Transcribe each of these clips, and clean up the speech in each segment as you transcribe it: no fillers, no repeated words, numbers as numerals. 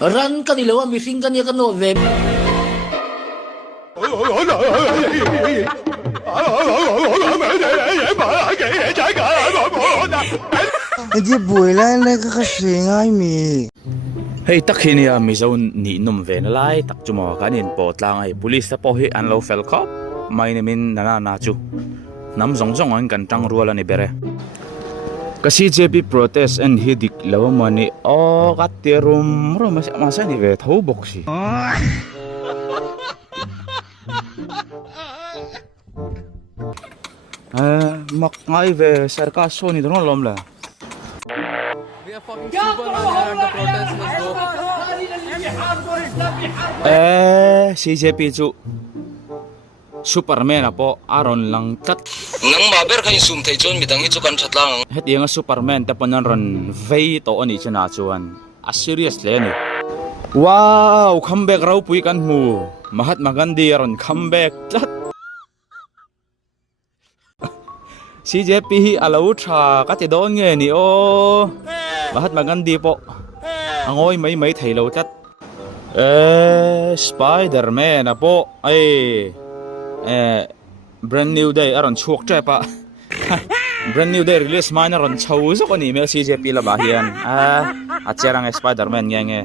ran kanila missing kanya kan no web. Hindi buwela nakakasingay mi. Hey takhin ya mi zone ni num ve na lai tak chumo kanin po tlang ai police ta po hi an lo fel khop mai ne min na na chu nam zong zong an kan tang ruala ni bere ka CJP protest and hidik law mani o ka terum ro mas ni ve tho boxi mak ngai ve sarka so ni don lom la fucking Superman here at the protest. Let's go. CJP chu Superman apo aron lang tat nang maber kay sum thai chon mitang hi chu kan thatlang hetianga Superman ta panan ron vei to ani chana chuan a serious le ni wow comeback raw pui kan mu Mahatma Gandhi ron comeback tat CJP hi alo tha ka ti don nge ni o Mahatma Gandhi po angoi mai thei lo tat Spider-Man apo ay brand new day aron chuak tre pa brand new day release man aron chau zo ko ni mel CJP la ba hian a cherang Spider-Man nge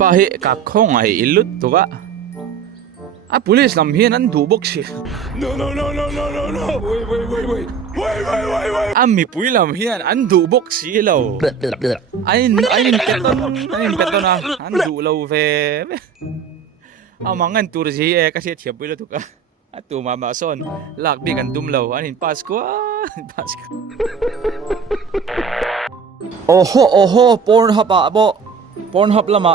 pa hi ka khong ai ilut tu ba a police lam hian an du bok si no wait ami pui lam hian an du bok si lo ain peton na an du lo ve amangan tur ji e ka se thiap pui lo tu ka atu ma son lak bi kan dum lo anin pasko oho Pornhub bo Pornhub lama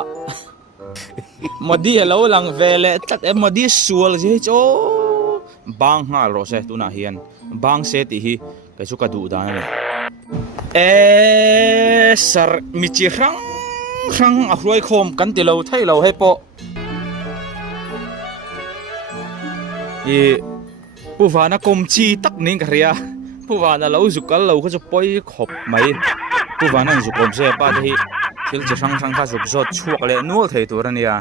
modi hello lang vele tat e modi sual ji cho bang nga ro se tu na hian bang se ti hi ka chu ka du da ne sar mi chi rang a hloi khom kan ti lo thai lo he po puwana kom chi tak ning kharia puwana lo zukal lo ka chu poi khop mai puwana zu kom se pa hi til chi rang ka zuk zot chuak le nual thei tur ania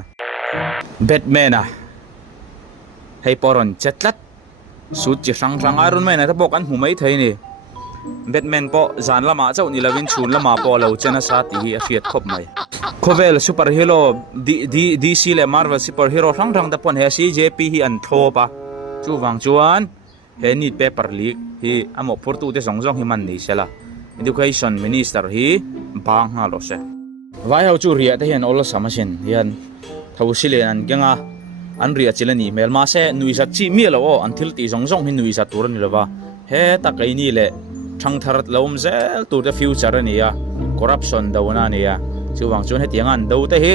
Batman a hei poron chetlat sut chi rang Iron Man ta bok an hu mai thei ni Batman po zan lama chau ni lovin chun lama po lo chena sa ti hi a riat khop mai Khovel superhero DC le Marvel superhero rang da pon he CJP hi an tho pa chu wang chuan he ni paper leak hi amo phurtu te zong hi man ni sela education minister hi bang ha lo se vai hau chu ria te hian ol samasin hian thau sile an kenga an ria chilani mel ma se nui sa chi mi lo an thil ti zong hi nui sa tur ni lova he ta kai ni le thang tharat lom zel to the future ania corruption dauna nia chu wang chun he tiangan do te hi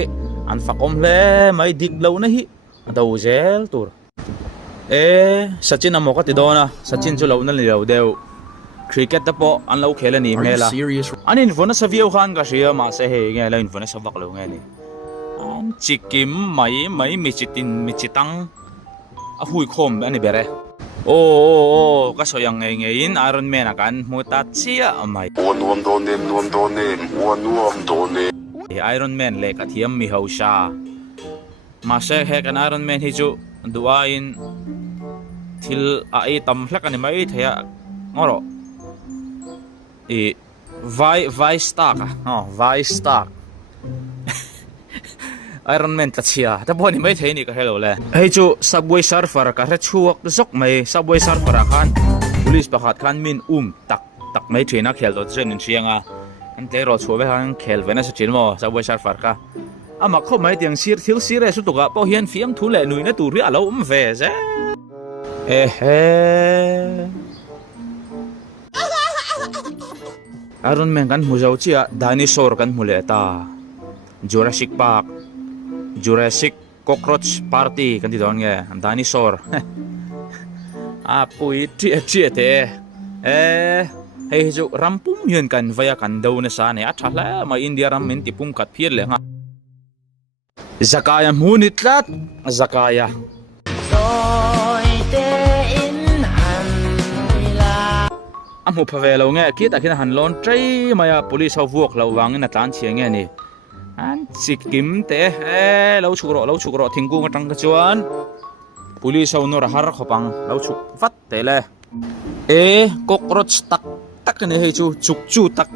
an fakom le mai dik lo na hi do zel tur Sachin amo ka ti dona Sachin chu lo na ni lo deu cricket ta po an lo khela ni mela an info na sa view khan ka ria ma se he nge la info na sa vak lo nge ni an chikim mai mi chitang a hui khom ani bere ka soyang nge in Iron Man akan muta chia amai nuam do ne Iron Man le ka thiam mi ho sha ma se he kan Iron Man hi chu duain til a tam hlak ani mai thaya ngoro vai stock Iron Man tachia ta boni mai thei ni ka hello le hei chu subway surfer ka re chuak zok mai subway surfer khan police pakhat khan min tak mai thina khel do chen in chianga an te ro chuwe han khel vena sa chin mo subway surfer ka ama kho mai tiang sir thil sir e su to ga po hian fiam thu le nui na tu ri alo ve ze Iron Man kan muzau chia dinosaur kan mule ta Jurassic Park Jurassic Cockroach Party kan ti don nge dinosaur pui tri te hei ju rampum yun kan vaya kan do na sa ne athala ma India ram min tipum kat phir le nga Zakaya munitlat Zakaya amu phavelo nge kita khin han lon trai maya police ho vuak lo wang na tlan chiang nge ni an chikim te lo chukro thingkung atang ka chuan police au nor har khopang lo chuk vat te le cockroach tak ni hei chu tak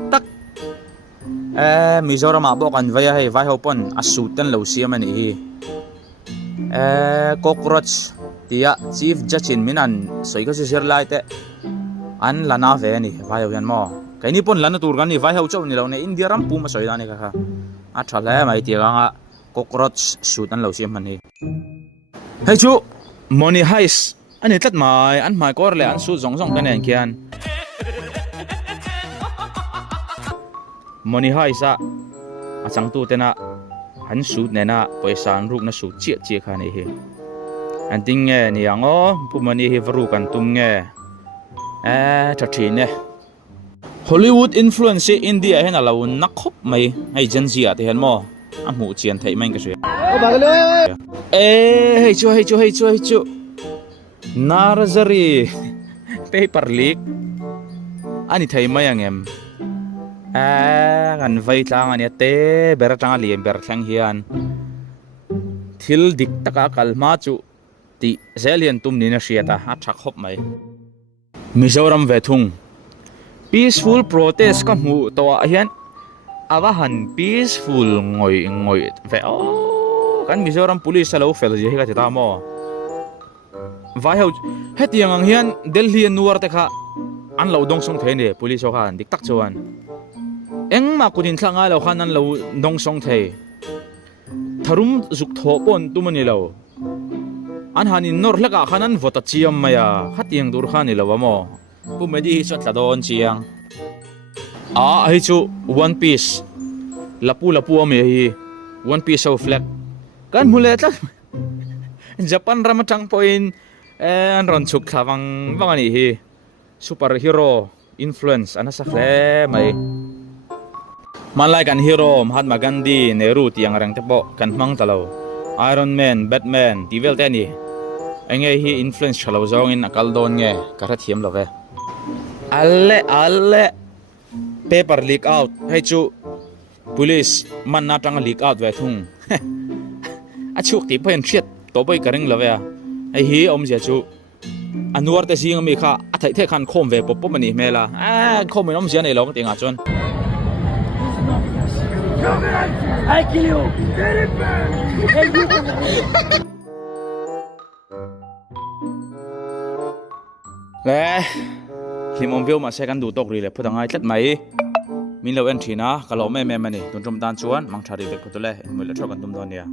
Mizoram abok an vaya hei vai hopon asutan lo siam ani hi cockroach tia chief judge in minan soi ka sir lai te an lana ve ani vai ho yan mo kai ni pon lana tur gan ni vai ho chau ni lo ne india ram pu ma soi ani ka a thale mai tia nga cockroach sutan lo siam ani hei chu money heist ani tlat mai an mai kor le an su zong kan en kian money heist a chang tu tena han su ne na paisa an ruk na su chi kha ni hi an ting nge ni ango pu mani hi vru kan tum nge thathi ne Hollywood influence India hen alo na khop mai ai Gen Z ate hen mo a mu chian thei mai ka se hei chu Narzari paper leak ani thei mai angem kan vai tlang ani te ber tang ali ber thlang hian thil dik taka kalma chu ti zelian tum ni na riata a thak hop mai Mizoram vethung peaceful protest ka mu to hian awahan peaceful ngoi ve kan Mizoram police alo fel je hi ka ta mo vai ho hetiang ang hian Delhi nuar te kha an lo dong song the ne police ho khan dik tak chuan eng ma kunin thlanga lo khan an lo dong song the tharum zuk tho pon tumani lo an hanin nor laka khanan vota chiam maya hatiang dur khan ni lo mo pumedi chot la don chiang hi chu one piece lapu ame hi one piece of flag kan mule tla Japan ramatang point an ron chuk thawang wangani hi superhero influence anasa khle mai manlai kan hero Mahatma Gandhi Nehru tiang rang tepo kan mang talo Iron Man Batman tivel te ni enge hi influence chalo zong in akal don nge kara thiam love alle paper leak out hei chu police man na tang leak out ve thung a chuk ti pen thiet to bai karing love ai hi om je chu anuar te sing mi kha a thai the khan khom ve pop mani mela khom mi om sia nei long tinga chon I kill you. Le limom view ma second du tok ri le phutangai tlat mai min lo en thina kalo me mani tun tum dan chuan mang thari ve ko to le mul le thok an tum don ya